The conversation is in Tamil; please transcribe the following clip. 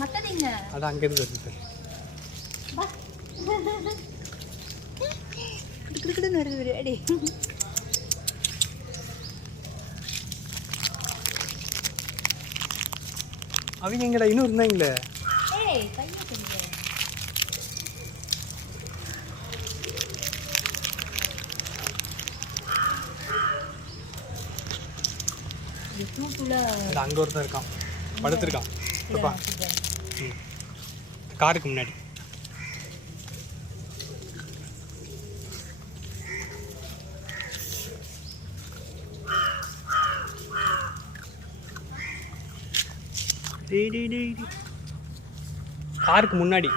மத்ததீங்க அது அங்க இருந்து வருது சார். வா கிடுகிடுன்னு வருது அடி. அவங்க எங்கடா இன்னும் இருந்தாங்களே. ஏய் கையை பிடிங்க. இது தூக்குல அது அங்க ஒருத்தன் இருக்கான், படுத்திருக்கான். அப்பா காருக்கு முன்னாடி. காருக்கு முன்னாடி